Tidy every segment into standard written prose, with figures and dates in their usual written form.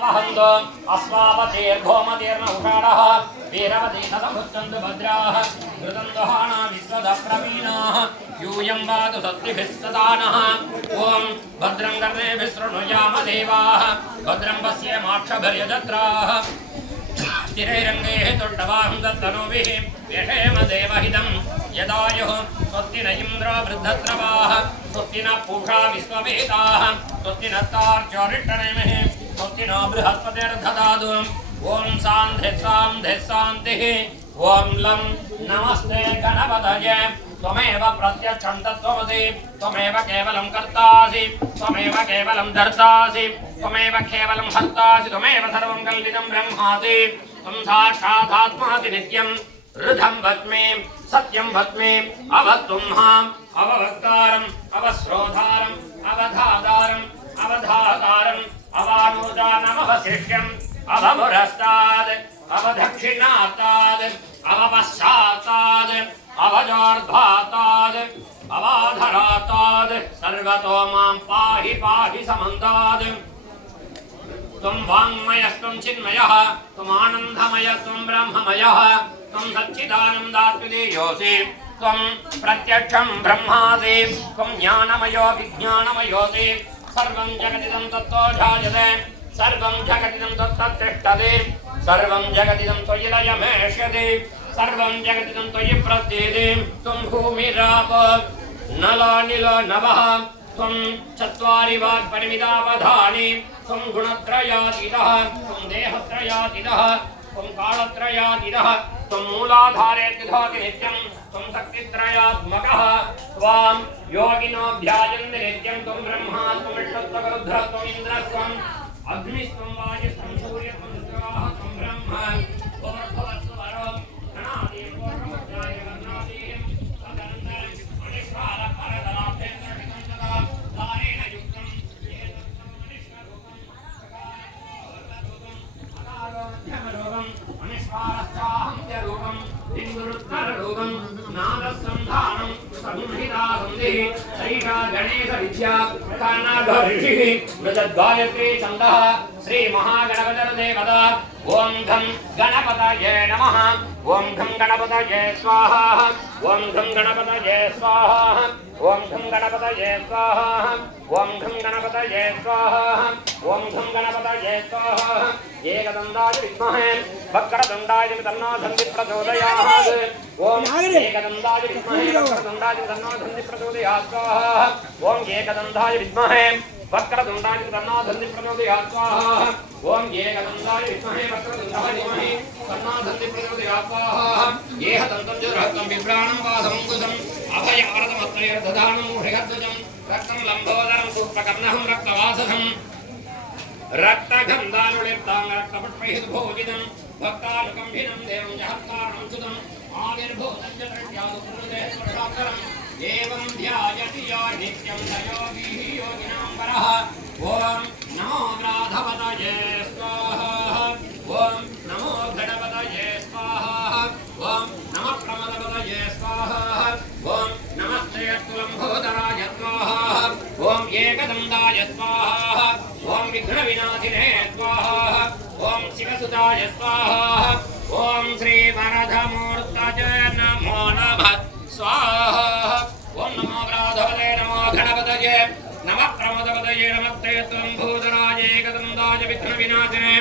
वहन्तो अस्वावतीर्भौमतीर्नहुषाणः वीरवती सदमुच्चन्तु भद्राः घृतं दहाना विश्वदप्रवीणाः यूयं वातु सत्तिभिः सदानः ॐ भद्रं कर्णेभिः शृणुयाम देवाः भद्रं पश्येमाक्षभिर्यजत्राः स्थिरैरङ्गैः तुण्डवाहं दत्तनोभिः व्यषेम देवहितं यदायुः स्वस्ति न इन्द्रो वृद्धस्रवाः स्वस्ति न पूषा विश्ववेदाः स्वस्ति नस्तार्चोरिष्टनेमिः स्वस्ति नो बृहस्पतिर्दधातु ॐ शान्तिः शान्तिः ॐ लं नमस्ते गणपतये त्वमेव प्रत्यक्षं तत्त्वमसि त्वमेव केवलं कर्तासि त्वमेव केवलं धर्तासि त्वमेव केवलं हर्तासि त्वमेव सर्वं कल्पितं ब्रह्मासि त्वं साक्षादात्मासि नित्यं ऋधं वच्मि सत्यं वच्मि अवत्वंहाम् अववक्तारम् अवश्रोधारम् अवधातारम् अवधातारम् अवानोदानमवशिष्यम् अवमुरस्ताद् अवदक्षिणाताद् अवपश्चाताद् अवजोर्ध्वाताद् अवाधराताद् सर्वतो मां पाहि पाहि समन्ताद् त्वं वाङ्मयस्त्वं चिन्मयः त्वमानन्दमयस्त्वं ब्रह्ममयः त्वं सच्चिदानन्दात्मदेयोऽसि त्वं प्रत्यक्षं ब्रह्मासि त्वं ज्ञानमयो विज्ञानमयोऽसि सर्वं जगदिदं तत्तो जायते सर्वं जगदिदं तत्तिष्ठति सर्वं जगदिदं त्वयि लयमेष्यति सर्वं जगदिदं त्वयि प्रत्येति त्वं भूमिराप नलो निलो नभः त्वं चत्वारि वाक्परिमितावधानि त्वं गुणत्रयातीतः त्वं देहत्रयातीतः त्वं कालत्रयातीतः त्वं मूलाधारेत्युधाति नित्यं त्वं शक्तित्रयात्मकः त्वां योगिनो ध्यायन्ति नित्यं त्वं ब्रह्मा त्वं विष्णुत्वरुद्रः त्वं इन्द्रस्त्वम् अग्निस्त्वं वायुस्त्वं सूर्यस्त्वं चन्द्रः त्वं ब्रह्म गणेश विद्या ऋषि गायत्री छंदः श्री महागणपतिर्देवता ओं घं गणपतये नमः ओं घं गणपतये स्वाहा ओं घं गणपतये स्वाहा ओं घं गणपतये स्वाहा ओं घं गणपतये स्वाहा ओं घं गणपतये स्वाहा एकदन्ताय विद्महे वक्रतुण्डाय तन्नो धन्ति प्रचोदयात् ओं एकदन्ताय विद्महे वक्रतुण्डाय तन्नो धन्ति प्रचोदयात् स्वाहा ओं एकदन्ताय विद्महे वक्रतुण्डाय तन्नो धन्ति प्रचोदयात् स्वाहा ओं एकदन्ताय विद्महे वक्रतुण्डाय धीमहि तन्नो धन्ति प्रचोदयात् स्वाहा येह तन्तं जुरहत्तं बिभ्राणं वासमङ्कुशम् अभयवरदमत्रयर्दधानं हृगध्वजं रक्तं लम्बोदरं सूत्रकर्णहं रक्तवासहं रक्तगन्धानुलिप्तां रक्तपुष्पैर्भोजितं भक्तानुकम्भिनं देवं जहत्कारणं सुतं आविर्भूतं च प्रत्यादुर्हृदयस्पर्शाकरम् एवं ध्यायति यो नित्यं स योगी योगिनां वरः ॐ नमो व्राधपतये स्वाहा ॐ नमो गणपतये स्वाहा ॐ नमः प्रमदपतये स्वाहा ॐ नमस्ते लम्बोदराय स्वाहा ॐ एकदन्ताय स्वाहा ॐ विघ्नविनाशिने स्वाहा ॐ शिवसुताय स्वाहा ॐ श्रीवरदमूर्तये नमो नमः स्वाहा ॐ नमो व्राधपतये नमो गणपतये नमः प्रमदपतये नमस्ते लम्बोदराय एकदन्ताय विघ्नविनाशिने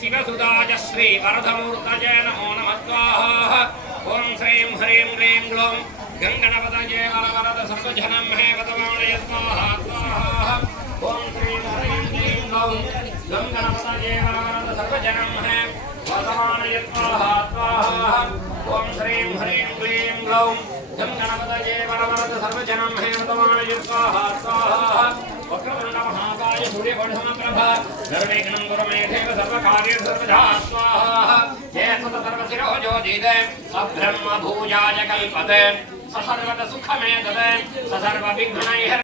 शिवसुताय श्रीवरदमूर्तये नमो नमः स्वाहा ॐ श्रीं ह्रीं क्लीं ग्लौं गङ्गणपतये वरवरद सर्वजनं मे वदमाणय स्वाहा स्वाहा ॐ श्रीं ह्रीं क्लीं ग्लौं गङ्गणपतये वरवरद सर्वजनं मे वदमाणय स्वाहा स्वाहा ॐ श्रीं ह्रीं क्लीं ग्लौं गङ्गणपतये वरवरद सर्वजनं मे वदमाणय स्वाहा स्वाहा वक्रतुण्ड महाकाय सूर्यकोटिसमप्रभा निर्विघ्नं कुरु मे देव सर्वकार्येषु सर्वदा स्वाहा ये सत सर्वशिरो ज्योतिते स ब्रह्मभूयाय कल्पते स सर्वतः सुखमेतते स सर्वविघ्नैः